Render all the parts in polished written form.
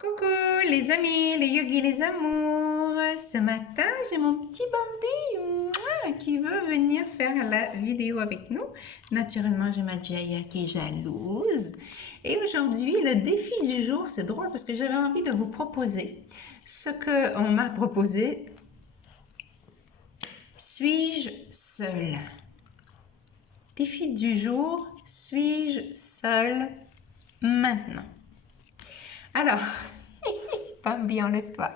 Coucou les amis, les yogis, les amours. Ce matin, j'ai mon petit Bambi qui veut venir faire la vidéo avec nous. Naturellement, j'ai ma Jaya qui est jalouse. Et aujourd'hui, le défi du jour, c'est drôle parce que j'avais envie de vous proposer ce qu'on m'a proposé. Suis-je seule? Défi du jour, suis-je seule maintenant? Alors, Bambi, enlève-toi.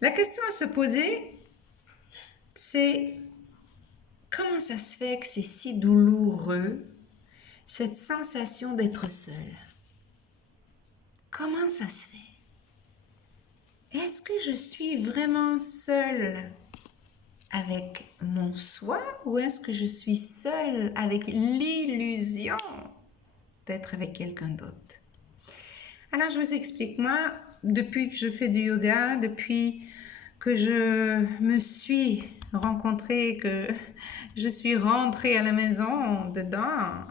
La question à se poser, c'est comment ça se fait que c'est si douloureux, cette sensation d'être seule? Comment ça se fait? Est-ce que je suis vraiment seule avec mon soi ou est-ce que je suis seule avec l'illusion d'être avec quelqu'un d'autre? Alors, je vous explique. Moi, depuis que je fais du yoga, depuis que je me suis rencontrée, que je suis rentrée à la maison dedans,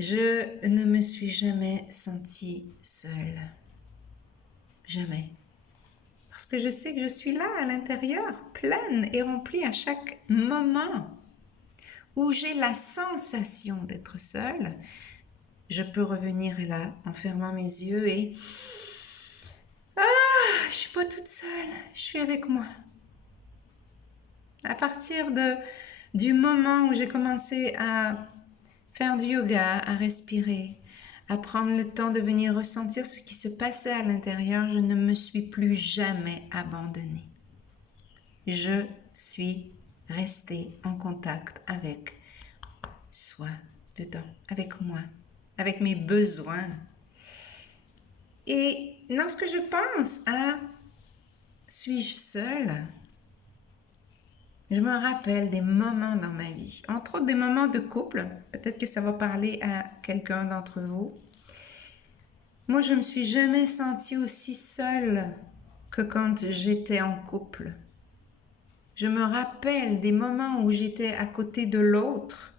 je ne me suis jamais sentie seule. Jamais. Parce que je sais que je suis là à l'intérieur, pleine et remplie à chaque moment où j'ai la sensation d'être seule. Je peux revenir là en fermant mes yeux et je suis pas toute seule, je suis avec moi. À partir du moment où j'ai commencé à faire du yoga, à respirer, à prendre le temps de venir ressentir ce qui se passait à l'intérieur, je ne me suis plus jamais abandonnée. Je suis restée en contact avec soi, dedans, avec moi, avec mes besoins. Et lorsque je pense à suis-je seule, je me rappelle des moments dans ma vie, entre autres des moments de couple. Peut-être que ça va parler à quelqu'un d'entre vous. Moi, je ne me suis jamais sentie aussi seule que quand j'étais en couple. Je me rappelle des moments où j'étais à côté de l'autre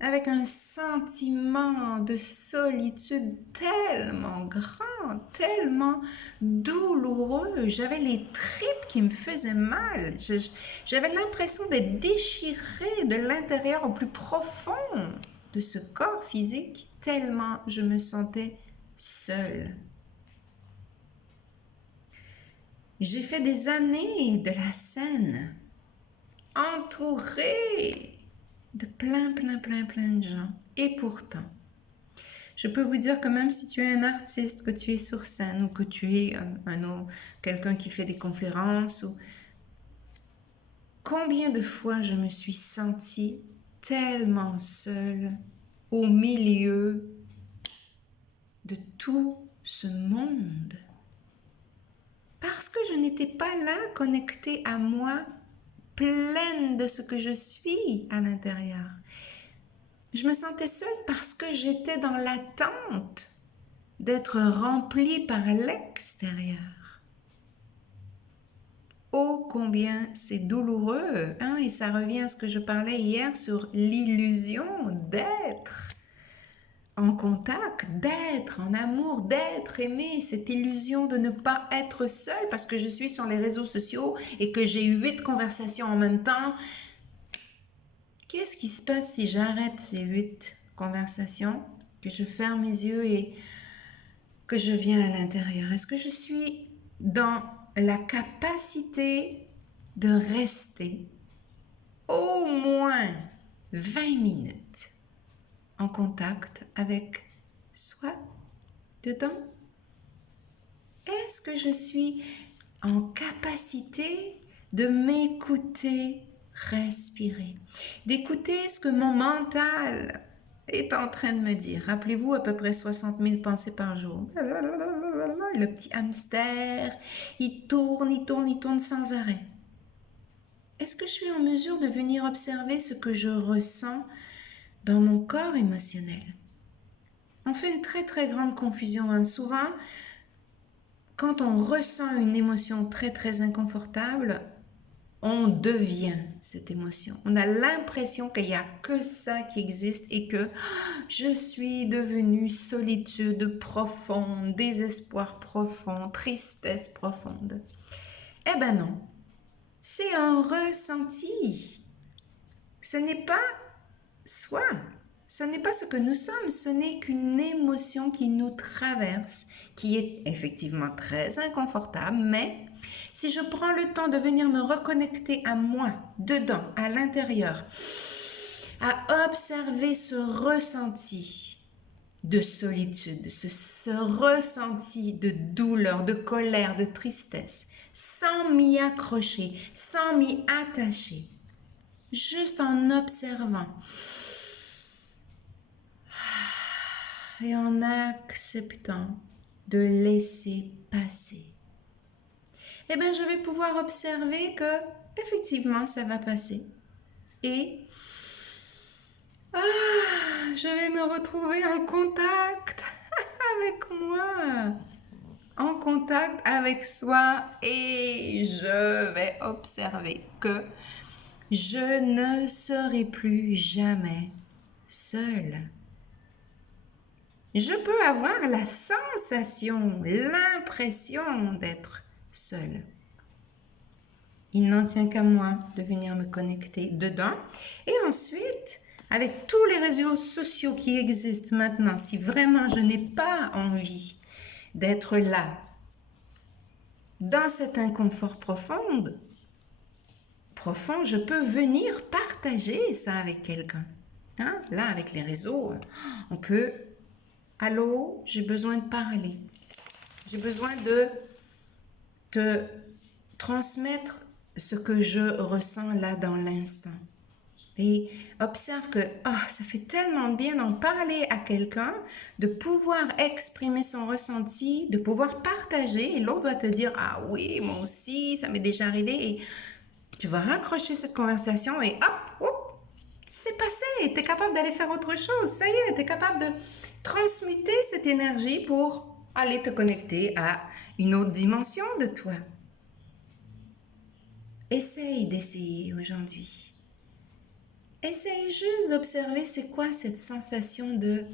avec un sentiment de solitude tellement grand, tellement douloureux. J'avais les tripes qui me faisaient mal. J'avais l'impression d'être déchirée de l'intérieur au plus profond de ce corps physique, tellement je me sentais seule. J'ai fait des années de la scène, entourée de plein de gens. Et pourtant, je peux vous dire que même si tu es un artiste, que tu es sur scène ou que tu es quelqu'un qui fait des conférences, combien de fois je me suis sentie tellement seule au milieu de tout ce monde. Parce que je n'étais pas là connectée à moi, pleine de ce que je suis à l'intérieur. Je me sentais seule parce que j'étais dans l'attente d'être remplie par l'extérieur. Oh, combien c'est douloureux, et ça revient à ce que je parlais hier sur l'illusion d'être en contact, d'être en amour, d'être aimé, cette illusion de ne pas être seule parce que je suis sur les réseaux sociaux et que j'ai 8 conversations en même temps. Qu'est-ce qui se passe si j'arrête ces 8 conversations, que je ferme mes yeux et que je viens à l'intérieur? Est-ce que je suis dans la capacité de rester au moins 20 minutes en contact avec soi dedans? Est-ce que je suis en capacité de m'écouter, respirer, d'écouter ce que mon mental est en train de me dire? Rappelez-vous, à peu près 60 000 pensées par jour. Le petit hamster, il tourne sans arrêt. Est-ce que je suis en mesure de venir observer ce que je ressens dans mon corps émotionnel? On fait une très grande confusion. Souvent, quand on ressent une émotion très inconfortable, on devient cette émotion. On a l'impression qu'il n'y a que ça qui existe et que je suis devenue solitude profonde, désespoir profond, tristesse profonde. Eh ben non, c'est un ressenti. Ce n'est pas soi, ce n'est pas ce que nous sommes, ce n'est qu'une émotion qui nous traverse, qui est effectivement très inconfortable, mais si je prends le temps de venir me reconnecter à moi, dedans, à l'intérieur, à observer ce ressenti de solitude, ce ressenti de douleur, de colère, de tristesse, sans m'y accrocher, sans m'y attacher, juste en observant et en acceptant de laisser passer. Eh bien, je vais pouvoir observer que, effectivement, ça va passer. Et je vais me retrouver en contact avec moi, en contact avec soi, et je vais observer que je ne serai plus jamais seule. Je peux avoir la sensation, l'impression d'être seule. Il n'en tient qu'à moi de venir me connecter dedans. Et ensuite, avec tous les réseaux sociaux qui existent maintenant, si vraiment je n'ai pas envie d'être là, dans cet inconfort profond, je peux venir partager ça avec quelqu'un. Hein? Là, avec les réseaux, on peut... Allô, j'ai besoin de parler. J'ai besoin de te transmettre ce que je ressens là dans l'instant. Et observe que ça fait tellement bien d'en parler à quelqu'un, de pouvoir exprimer son ressenti, de pouvoir partager. Et l'autre va te dire, ah oui, moi aussi, ça m'est déjà arrivé. Et tu vas raccrocher cette conversation et hop, c'est passé, tu es capable d'aller faire autre chose, ça y est, tu es capable de transmuter cette énergie pour aller te connecter à une autre dimension de toi. Essaye d'essayer aujourd'hui. Essaye juste d'observer c'est quoi cette sensation de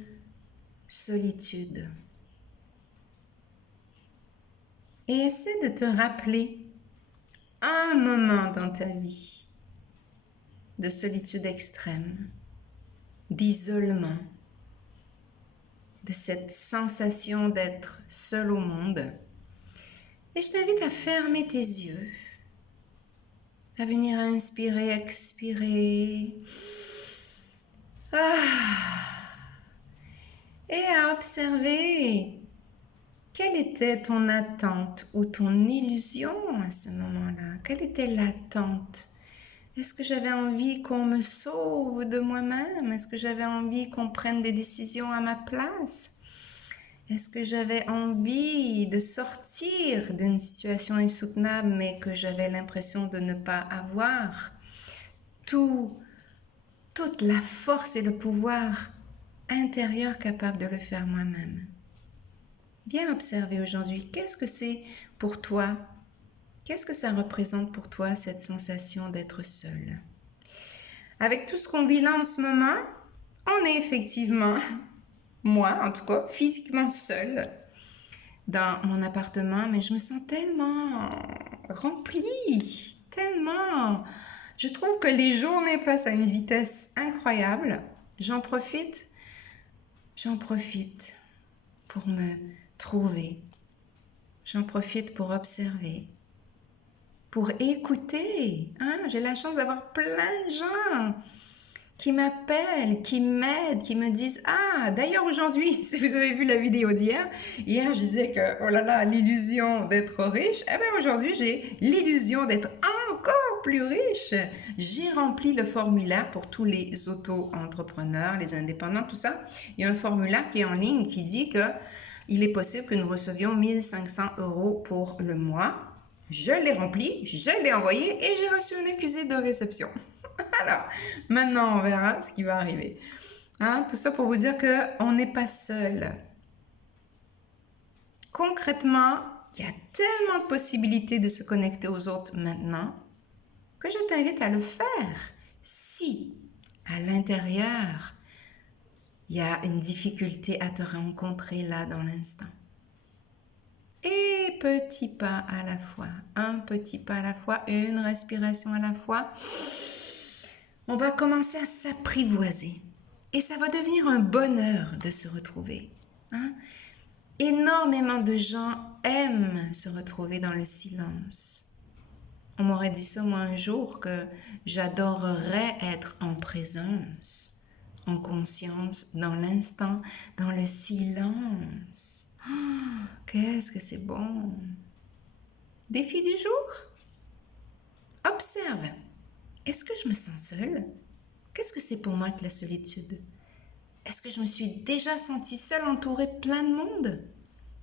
solitude. Et essaie de te rappeler un moment dans ta vie de solitude extrême, d'isolement, de cette sensation d'être seul au monde. Et je t'invite à fermer tes yeux, à venir inspirer, expirer, et à observer quelle était ton attente ou ton illusion à ce moment-là. Quelle était l'attente? Est-ce que j'avais envie qu'on me sauve de moi-même? Est-ce que j'avais envie qu'on prenne des décisions à ma place? Est-ce que j'avais envie de sortir d'une situation insoutenable, mais que j'avais l'impression de ne pas avoir toute la force et le pouvoir intérieur capable de le faire moi-même? Viens observer aujourd'hui, qu'est-ce que c'est pour toi? Qu'est-ce que ça représente pour toi, cette sensation d'être seul? Avec tout ce qu'on vit là en ce moment, on est effectivement, moi en tout cas, physiquement seule dans mon appartement, mais je me sens tellement remplie, tellement... Je trouve que les journées passent à une vitesse incroyable. J'en profite pour me trouver. J'en profite pour observer, pour écouter. J'ai la chance d'avoir plein de gens qui m'appellent, qui m'aident, qui me disent « Ah, d'ailleurs aujourd'hui, si vous avez vu la vidéo d'hier, hier je disais que, oh là là, l'illusion d'être riche, eh bien aujourd'hui j'ai l'illusion d'être encore plus riche. » J'ai rempli le formulaire pour tous les auto-entrepreneurs, les indépendants, tout ça. Il y a un formulaire qui est en ligne qui dit que il est possible que nous recevions 1 500 € pour le mois. Je l'ai rempli, je l'ai envoyé et j'ai reçu un accusé de réception. Alors, maintenant, on verra ce qui va arriver. Tout ça pour vous dire qu'on n'est pas seul. Concrètement, il y a tellement de possibilités de se connecter aux autres maintenant. que je t'invite à le faire si, à l'intérieur, il y a une difficulté à te rencontrer là dans l'instant. Et petit pas à la fois, un petit pas à la fois, une respiration à la fois, on va commencer à s'apprivoiser. Et ça va devenir un bonheur de se retrouver. Hein? Énormément de gens aiment se retrouver dans le silence. On m'aurait dit ça moi un jour que j'adorerais être en présence, en conscience, dans l'instant, dans le silence. Oh, qu'est-ce que c'est bon! Défi du jour? Observe. Est-ce que je me sens seule? Qu'est-ce que c'est pour moi que la solitude? Est-ce que je me suis déjà sentie seule, entourée de plein de monde?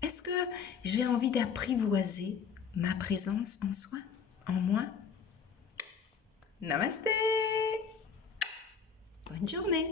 Est-ce que j'ai envie d'apprivoiser ma présence en soi, en moi? Namasté! Bonne journée!